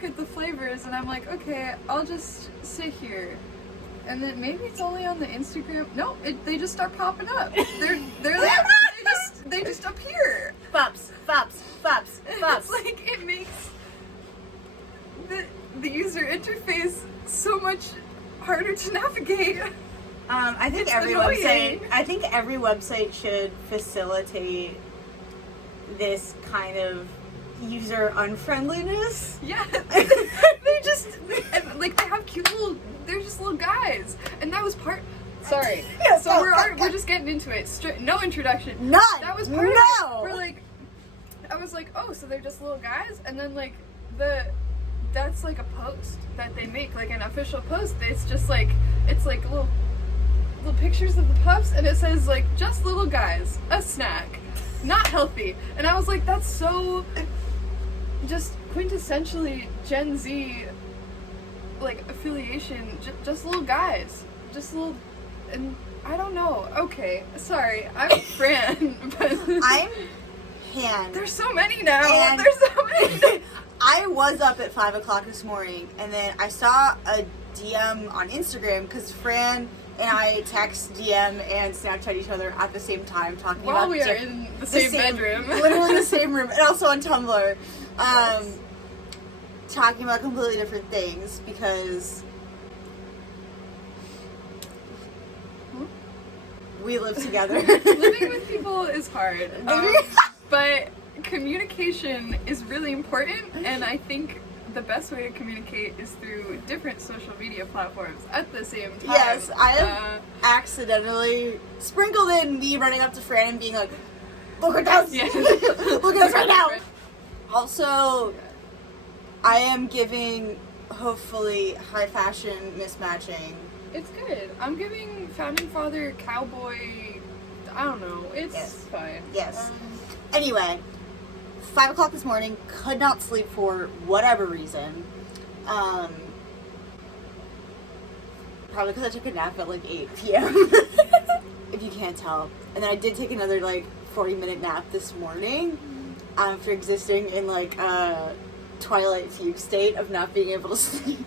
look at the flavors and I'm like, okay, I'll just sit here. And then maybe it's only on the Instagram. No, they just start popping up. They're there. They just appear. Ffups. It's like it makes the user interface so much harder to navigate. I think every website should facilitate this kind of user unfriendliness. Yeah, they have cute little. They're just little guys, and that was part. Sorry. Yeah, so we're just getting into it. No introduction. None. That was part of it. We're like, I was like, oh, so they're just little guys, and then like that's like a post that they make, like an official post. It's just like little pictures of the pups, and it says like just little guys, a snack, not healthy. And I was like, that's so just quintessentially Gen Z, like affiliation, just little guys, just little, and I don't know. Okay, sorry, I'm Fran, but I'm Han. There's so many now. There's so many. I was up at 5 o'clock this morning, and then I saw a DM on Instagram because Fran and I text, DM, and Snapchat each other at the same time, talking while about we are in the same bedroom, literally the same room, and also on Tumblr, talking about completely different things because we live together. Living with people is hard, but communication is really important, and I think the best way to communicate is through different social media platforms at the same time. Yes, I have accidentally sprinkled in me running up to Fran and being like, look at us! Yeah. Look at us right now! Also, I am giving, hopefully, high fashion mismatching. It's good. I'm giving Founding Father Cowboy, I don't know, it's fine. Yes. Anyway, 5 o'clock this morning, could not sleep for whatever reason. Probably because I took a nap at like 8 p.m. if you can't tell. And then I did take another like 40-minute nap this morning after existing in like a twilight fugue state of not being able to sleep.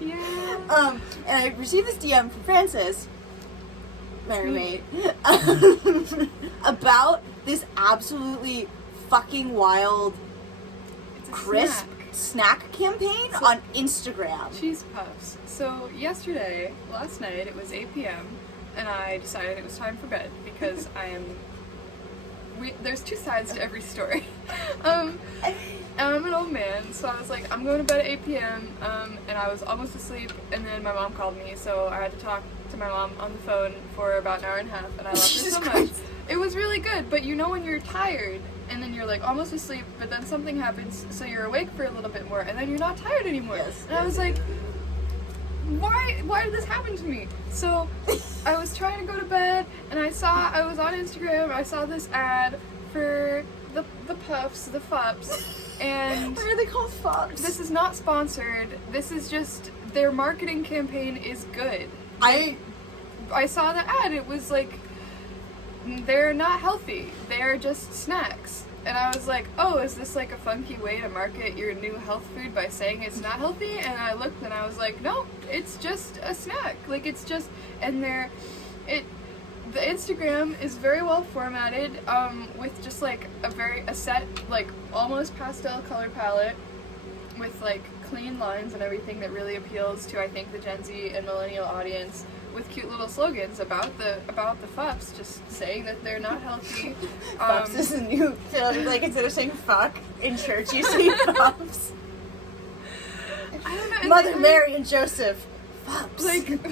Yeah. And I received this DM from Francis, my roommate, about this absolutely fucking wild crisp snack campaign on Instagram. Cheese puffs. So last night, it was 8 p.m. and I decided it was time for bed because there's two sides to every story. I'm an old man, so I was like, I'm going to bed at 8 p.m. And I was almost asleep, and then my mom called me, so I had to talk to my mom on the phone for about an hour and a half, and I loved her so much. It was really good, but you know when you're tired, and then you're like almost asleep, but then something happens, so you're awake for a little bit more, and then you're not tired anymore. Yes. And I was like, why did this happen to me? So I was trying to go to bed, and I was on Instagram, I saw this ad for the puffs, the ffups. And why are they called ffups? This is not sponsored. This is just their marketing campaign is good. I saw the ad. It was like, they're not healthy. They're just snacks. And I was like, oh, is this like a funky way to market your new health food by saying it's not healthy? And I looked and I was like, no, it's just a snack. Like it's just, and the Instagram is very well formatted, with just like a set, like almost pastel color palette with like clean lines and everything that really appeals to, I think, the Gen Z and millennial audience, with cute little slogans about the ffups, just saying that they're not healthy. Ffups is a new, like instead of saying fuck in church, you say ffups. I don't know. Mother Mary and Joseph, ffups. Like,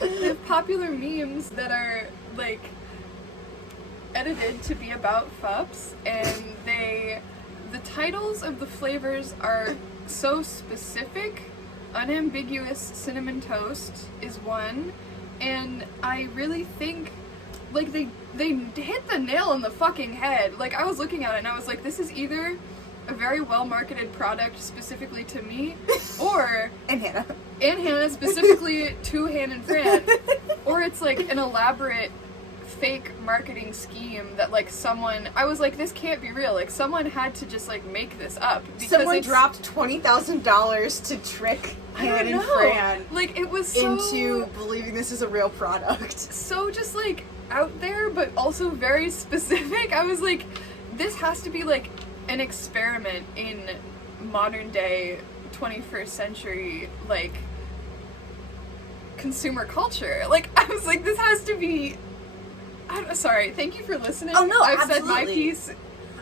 they have popular memes that are like edited to be about ffups, and the titles of the flavors are so specific. Unambiguous cinnamon toast is one, and I really think like they hit the nail on the fucking head. Like I was looking at it and I was like, this is either a very well marketed product specifically to me, or and Hannah specifically to Han and Fran, or it's like an elaborate fake marketing scheme that like someone, I was like, this can't be real. Like someone had to just like make this up. Someone dropped $20,000 to trick him and Fran. Like it was so, into believing this is a real product. So just like out there, but also very specific. I was like, this has to be like an experiment in modern day 21st century like consumer culture. Like I was like, this has to be, sorry, thank you for listening. Oh no, I've absolutely. said my piece.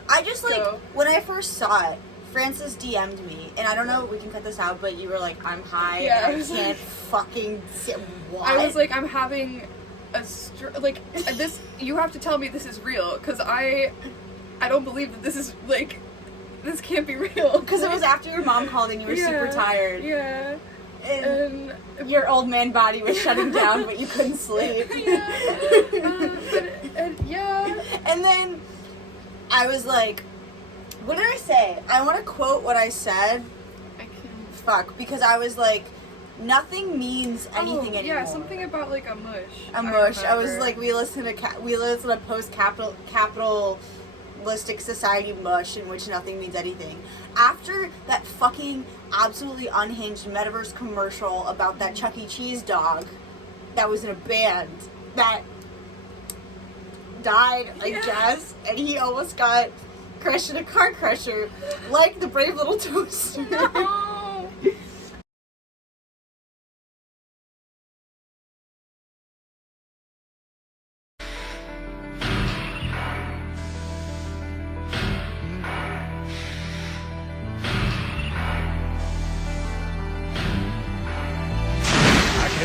I just like, when I first saw it, Francis DM'd me, and I don't know, we can cut this out, but you were like, I'm high, yeah, and I can't fucking sit. What? I was like, I'm having a like this. You have to tell me this is real, because I don't believe that this is like, this can't be real. Because it was after your mom called and you were super tired. Yeah. And your old man body was shutting down, but you couldn't sleep. Yeah. And then I was like, what did I say? I want to quote what I said. Fuck, because I was like, nothing means anything anymore. Yeah, something about like a mush. A mush. I was like, we listen to post-capitalistic society mush in which nothing means anything. After that fucking absolutely unhinged Metaverse commercial about that Chuck E. Cheese dog that was in a band that died, I guess, and he almost got crushed in a car crusher like the brave little toaster. No.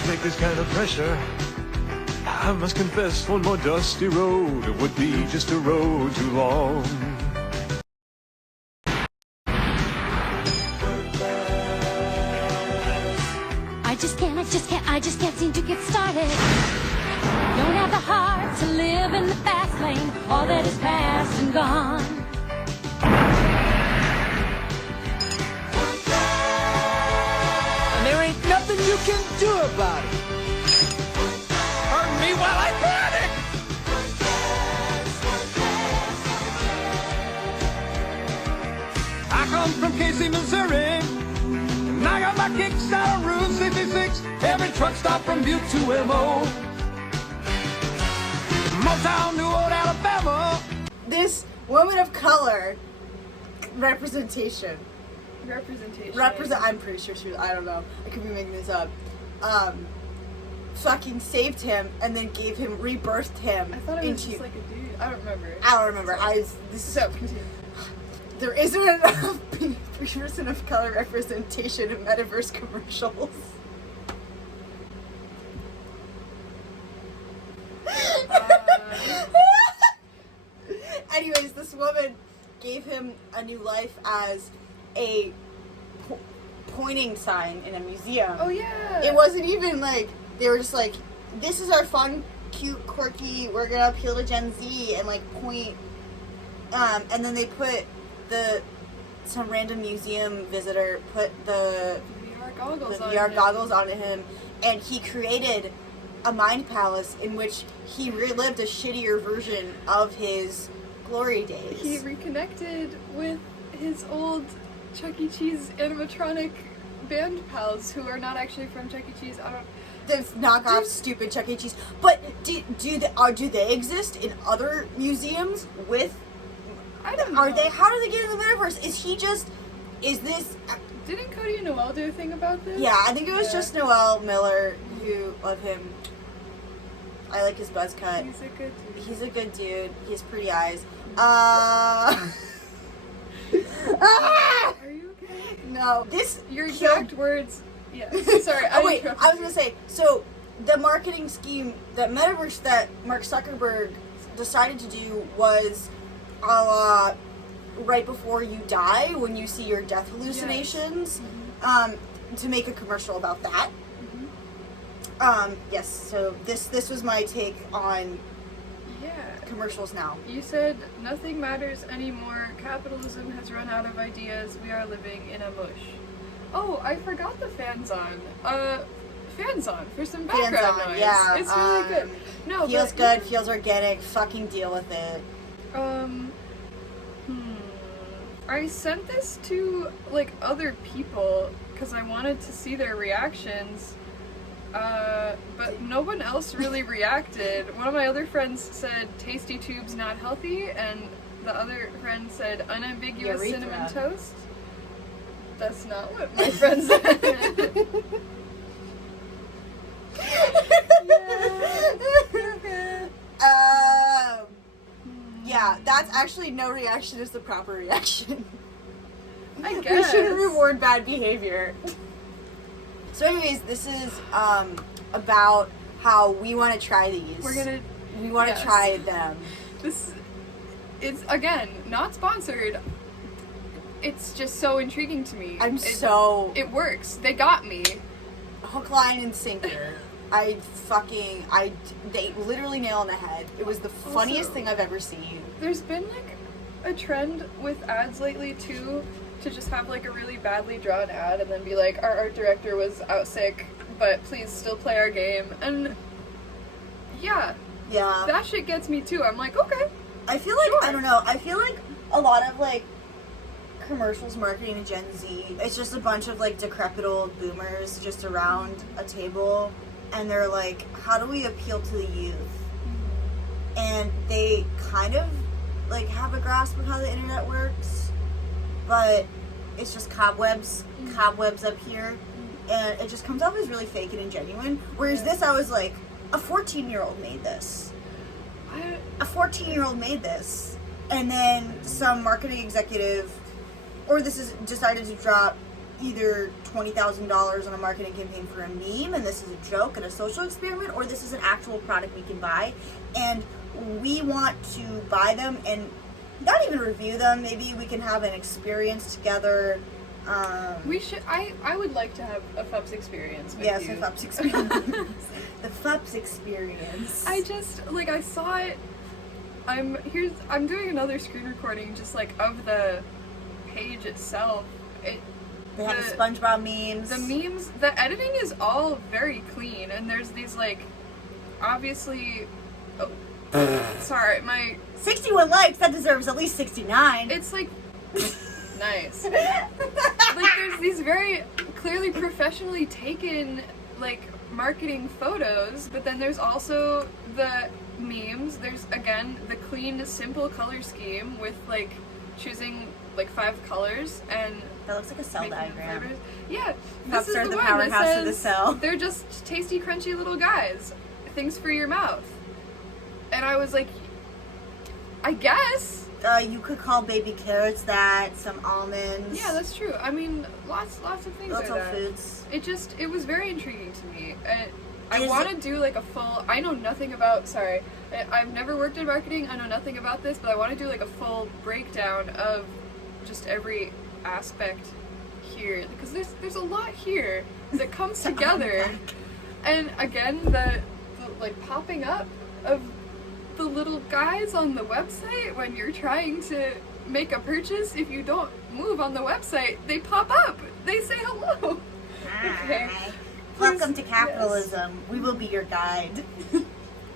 Take this kind of pressure. I must confess, one more dusty road would be just a road too long. I just can't seem to get started. Don't have the heart to live in the fast lane, all that is past and gone. And there ain't nothing you can do about it. Hurt me while I panic. I come from Casey, Missouri, and I got my kicks out of Route 66. Every truck stop from Butte to MO. Motown, New Old Alabama. This woman of color representation. I'm pretty sure she was, I don't know. I could be making this up. Fucking saved him and then rebirthed him. I thought it was just like a dude. I don't remember. Continue. There isn't enough person of color representation in Metaverse commercials. Anyways, this woman gave him a new life as a pointing sign in a museum. Oh yeah. It wasn't even like, they were just like, this is our fun, cute, quirky, we're gonna appeal to Gen Z and like point, and then they put some random museum visitor put the VR goggles onto him, and he created a mind palace in which he relived a shittier version of his glory days. He reconnected with his old Chuck E. Cheese animatronic band pals who are not actually from Chuck E. Cheese. The knockoff stupid Chuck E. Cheese. But do they exist in other museums with? I don't know. How do they get in the metaverse? Didn't Cody and Noel do a thing about this? Yeah, I think it was just Noel Miller who, love him. I like his buzz cut. He's a good dude. He's a good dude. He has pretty eyes. Are you okay? No. Your exact words. Yeah. Sorry. I was gonna say, so the marketing scheme, that metaverse that Mark Zuckerberg decided to do was right before you die, when you see your death hallucinations, yes. To make a commercial about that. Yes, so this was my take on commercials now. You said nothing matters anymore. Capitalism has run out of ideas. We are living in a mush. Oh, I forgot the fan zone. fans on for some Fans background on, noise. yeah, It's really good. No, feels but, good, feels organic, fucking deal with it. I sent this to, like, other people because I wanted to see their reactions, but no one else really reacted. One of my other friends said Tasty Tube's not healthy, and the other friend said unambiguous Urethra. cinnamon toast. That's not what my friend said. Yeah, that's actually no reaction is the proper reaction. I We guess. shouldn't reward bad behavior. So anyways, this is about how we want to try these. We want to yes. try them. This is, again, not sponsored. It's just so intriguing to me. It works. They got me. Hook, line, and sinker. They literally nail on the head. It was the funniest thing I've ever seen. There's been, like, a trend with ads lately, too, to just have, like, a really badly drawn ad and then be like, our art director was out sick, but please still play our game. And, yeah. Yeah. That shit gets me, too. I'm like, okay. I feel like, Sure. I don't know, I feel like a lot of, like, commercials marketing to Gen Z, it's just a bunch of, like, decrepit old boomers just around a table, and they're like, how do we appeal to the youth? And they kind of, like, have a grasp of how the internet works, but it's just cobwebs up here, and it just comes off as really fake and ingenuine. Whereas this, I was like, a 14-year-old made this. A 14-year-old made this. And then some marketing executive, or this is decided to drop either $20,000 on a marketing campaign for a meme, and this is a joke and a social experiment, or this is an actual product we can buy, and we want to buy them and not even review them. Maybe we can have an experience together. We should. I would like to have a ffups experience with Yes, you. the ffups experience. The ffups experience. I just, like, I saw it. I'm doing another screen recording just, like, of the page itself. They have the SpongeBob memes. The memes, the editing is all very clean, and there's these, like, obviously, sorry, my... 61 likes, that deserves at least 69. It's, like, nice. Like, there's these very clearly professionally taken, like, marketing photos, but then there's also the memes. There's, again, the clean, simple color scheme with, like, choosing, like, 5 colors, and that looks like a cell making them diagram. flavors. Yeah, Ffups this is are the the one powerhouse that of the says cell. they're just tasty, crunchy little guys. Things for your mouth. And I was like, I guess. You could call baby carrots that, some almonds. Yeah, that's true. I mean, lots of things Lots are of that. foods. It was very intriguing to me. And I Is want to it- do, like, a full, I know nothing about, sorry, I've never worked in marketing, I know nothing about this, but I want to do, like, a full breakdown of just every aspect here, because there's a lot here that comes together. And again, the like popping up of the little guys on the website when you're trying to make a purchase, if you don't move on the website, they pop up. They say hello. Okay. Welcome Please- to capitalism. We will be your guide.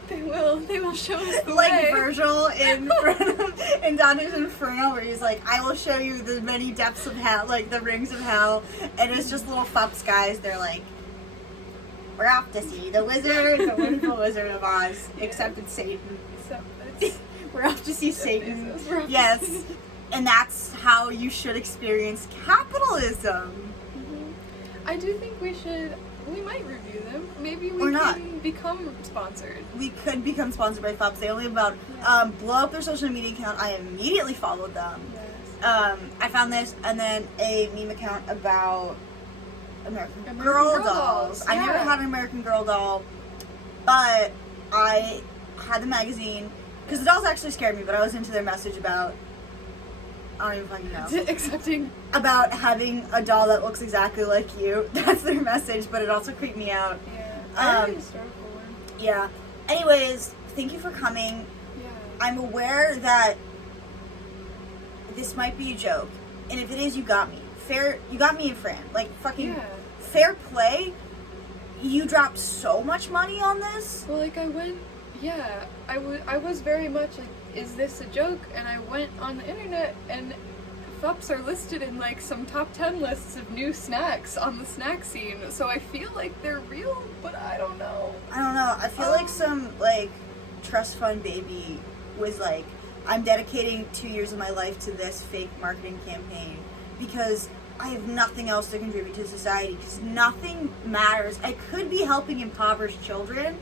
They will show us the Like way. Virgil in Dante's Inferno, where he's like, I will show you the many depths of hell, like the rings of hell, and it's just little ffups guys. They're like, we're off to see the wizard, the wonderful Wizard of Oz, except it's Satan. So it's, We're off to see Satan. we're off to Yes. see- And that's how you should experience capitalism. I do think we might review them. Maybe we Or not. can become sponsored. We could become sponsored by ffups. They only about blow up their social media account. I immediately followed them. Yes. I found this, and then a meme account about American American Girl Girl dolls. dolls, I never yeah. had an American Girl doll, but I had the magazine, because the dolls actually scared me, but I was into their message about, I don't even fucking know, Accepting. about having a doll that looks exactly like you. That's their message, but it also creeped me out. Yeah. Very historical one. Yeah. Anyways, thank you for coming. Yeah. I'm aware that this might be a joke, and if it is, you got me. You got me and Fran. Like, fucking Yeah. fair play. you dropped so much money on this? Well, like I went, yeah, I was very much like, is this a joke? And I went on the internet and ffups are listed in like some top 10 lists of new snacks on the snack scene. So I feel like they're real, but I don't know. I feel like some like trust fund baby was like, I'm dedicating 2 years of my life to this fake marketing campaign because I have nothing else to contribute to society because nothing matters. I could be helping impoverished children.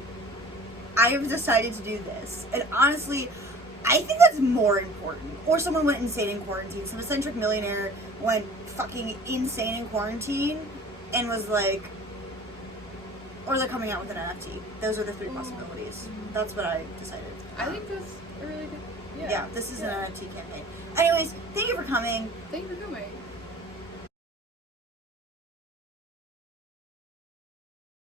I have decided to do this. And honestly, I think that's more important. Or someone went insane in quarantine. Some eccentric millionaire went fucking insane in quarantine and was like, or they're coming out with an NFT. Those are the three possibilities. That's what I decided. I think that's a really good, Yeah, this is an NFT campaign. Anyways, thank you for coming. Thank you for coming.